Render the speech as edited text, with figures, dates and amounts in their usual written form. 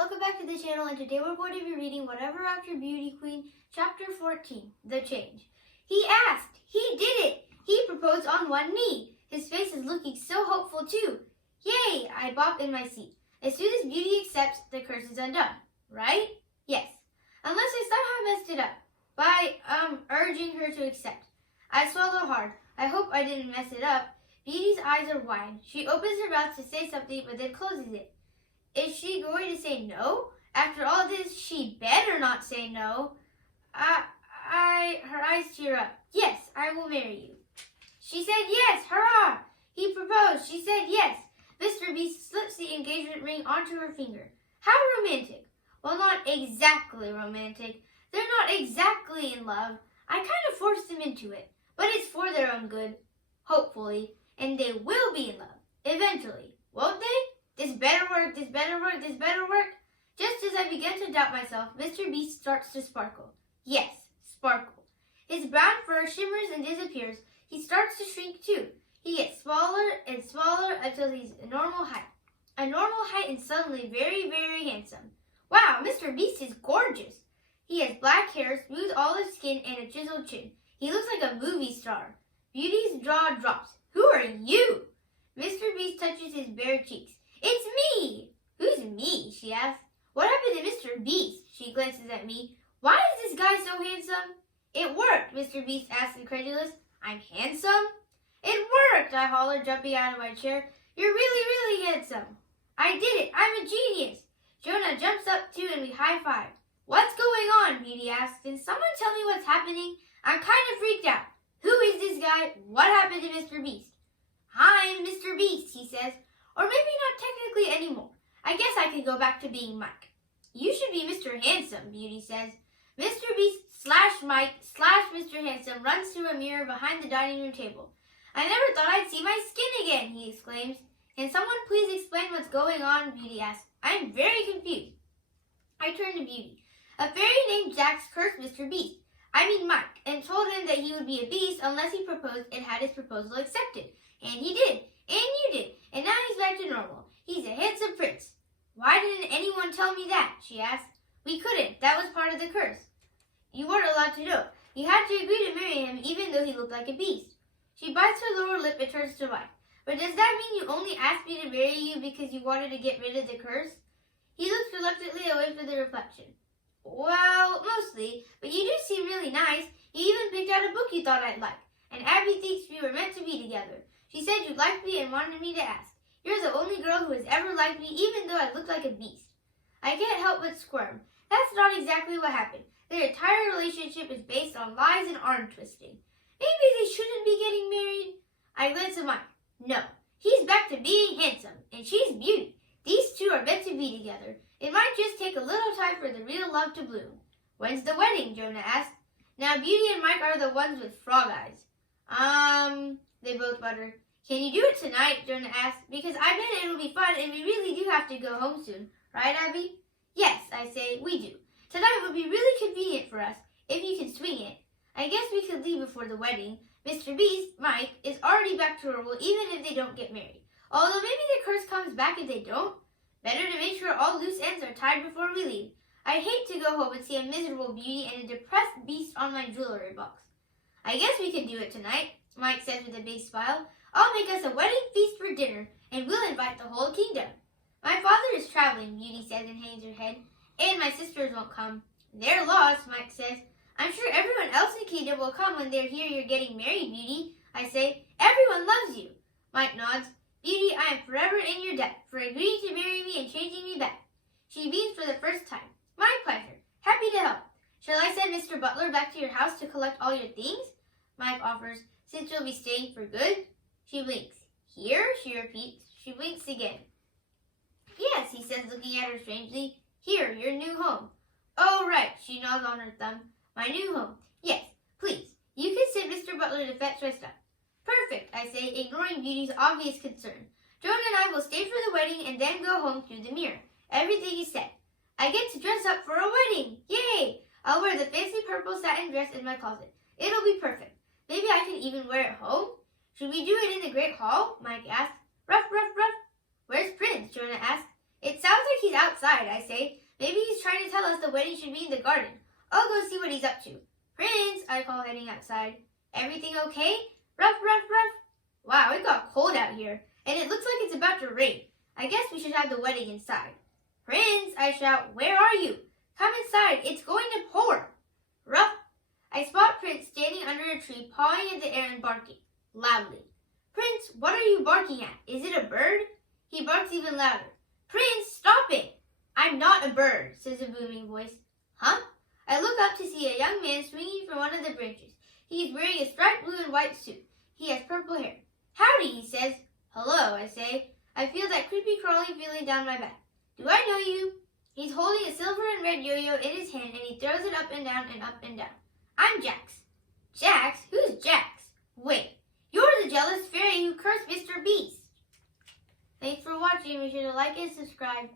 welcome back to the channel, and today we're going to be reading Whatever After Beauty Queen, Chapter 14, The Change. He asked! He did it! He proposed on one knee! His face is looking so hopeful too! Yay! I bop in my seat. As soon as Beauty accepts, the curse is undone. Right? Yes. Unless I somehow messed it up by, urging her to accept. I swallow hard. I hope I didn't mess it up. Beauty's eyes are wide. She opens her mouth to say something, but then closes it. Is she going to say no? After all this, she better not say no. Her eyes tear up. Yes, I will marry you. She said yes, hurrah! He proposed. She said yes. Mr. Beast slips the engagement ring onto her finger. How romantic. Well, not exactly romantic. They're not exactly in love. I kind of forced them into it. But it's for their own good. Hopefully. And they will be in love. Eventually. Won't they? This better work, this better work, this better work. Just as I begin to doubt myself, Mr. Beast starts to sparkle. Yes, sparkle. His brown fur shimmers and disappears. He starts to shrink too. He gets smaller and smaller until he's a normal height. A normal height and suddenly very, very handsome. Wow, Mr. Beast is gorgeous. He has black hair, smooth olive skin, and a chiseled chin. He looks like a movie star. Beauty's jaw drops. Who are you? Mr. Beast touches his bare cheeks. It's me! Who's me? She asks. What happened to Mr. Beast? She glances at me. Why is this guy so handsome? It worked, Mr. Beast asks incredulous. I'm handsome? It worked, I holler, jumping out of my chair. You're really, really handsome. I did it. I'm a genius. Jonah jumps up too and we high-five. What's going on? Beauty asks. Can someone tell me what's happening? I'm kind of freaked out. Who is this guy? What happened to Mr. Beast? I'm Mr. Beast, he says. Or maybe not technically anymore. I guess I can go back to being Mike. You should be Mr. Handsome, Beauty says. Mr. Beast / Mike / Mr. Handsome runs through a mirror behind the dining room table. I never thought I'd see my skin again, he exclaims. Can someone please explain what's going on? Beauty asks. I'm very confused. I turn to Beauty. A fairy named Jax cursed Mr. Beast. Mike, and told him that he would be a beast unless he proposed and had his proposal accepted. And he did. And you did. And now he's back to normal. He's a handsome prince. Why didn't anyone tell me that? She asked. We couldn't. That was part of the curse. You weren't allowed to know. You had to agree to marry him even though he looked like a beast. She bites her lower lip and turns to Mike. But does that mean you only asked me to marry you because you wanted to get rid of the curse? He looks reluctantly away for the reflection. Well, mostly, but you do seem really nice. You even picked out a book you thought I'd like. And Abby thinks we were meant to be together. She said you liked me and wanted me to ask. You're the only girl who has ever liked me, even though I look like a beast. I can't help but squirm. That's not exactly what happened. Their entire relationship is based on lies and arm twisting. Maybe they shouldn't be getting married. I glance at Mike. No, he's back to being handsome, and she's Beauty. These two are meant to be together. It might just take a little time for the real love to bloom. When's the wedding? Jonah asked. Now Beauty and Mike are the ones with frog eyes. They both mutter. Can you do it tonight? Jonah asked. Because I bet it'll be fun and we really do have to go home soon. Right, Abby? Yes, I say, we do. Tonight would be really convenient for us, if you can swing it. I guess we could leave before the wedding. Mr. Beast, Mike, is already back to normal even if they don't get married. Although maybe the curse comes back if they don't. Better to make sure all loose ends are tied before we leave. I'd hate to go home and see a miserable Beauty and a depressed Beast on my jewelry box. I guess we can do it tonight, Mike says with a big smile. I'll make us a wedding feast for dinner, and we'll invite the whole kingdom. My father is traveling, Beauty says and hangs her head. And my sisters won't come. They're lost, Mike says. I'm sure everyone else in the kingdom will come when they hear you're getting married, Beauty. I say, everyone loves you. Mike nods. Beauty, I am forever in your debt for agreeing to marry me and changing me back. She beams for the first time. My pleasure. Happy to help. Shall I send Mr. Butler back to your house to collect all your things? Mike offers, since you'll be staying for good. She blinks. Here? She repeats. She blinks again. Yes, he says, looking at her strangely. Here, your new home. Oh, right. She nods on her thumb. My new home. Yes, please. You can send Mr. Butler to fetch my stuff. Perfect, I say, ignoring Beauty's obvious concern. Jonah and I will stay for the wedding and then go home through the mirror. Everything is set. I get to dress up for a wedding. Yay! I'll wear the fancy purple satin dress in my closet. It'll be perfect. Maybe I can even wear it home. Should we do it in the Great Hall? Mike asked. Ruff, ruff, ruff. Where's Prince? Jonah asked. It sounds like he's outside, I say. Maybe he's trying to tell us the wedding should be in the garden. I'll go see what he's up to. Prince, I call, heading outside. Everything okay? Ruff, ruff, ruff. Wow, it got cold out here, and it looks like it's about to rain. I guess we should have the wedding inside. Prince, I shout, where are you? Come inside, it's going to pour. Ruff. I spot Prince standing under a tree, pawing at the air and barking loudly. Prince, what are you barking at? Is it a bird? He barks even louder. Prince, stop it! I'm not a bird, says a booming voice. Huh? I look up to see a young man swinging from one of the branches. He is wearing a striped blue and white suit. He has purple hair. Howdy, he says. Hello, I say. I feel that creepy crawling feeling down my back. Do I know you? He's holding a silver and red yo-yo in his hand, and he throws it up and down and up and down. I'm Jax. Jax? Who's Jax? Wait, you're the jealous fairy who cursed Mr. Beast. Thanks for watching. Be sure to like and subscribe.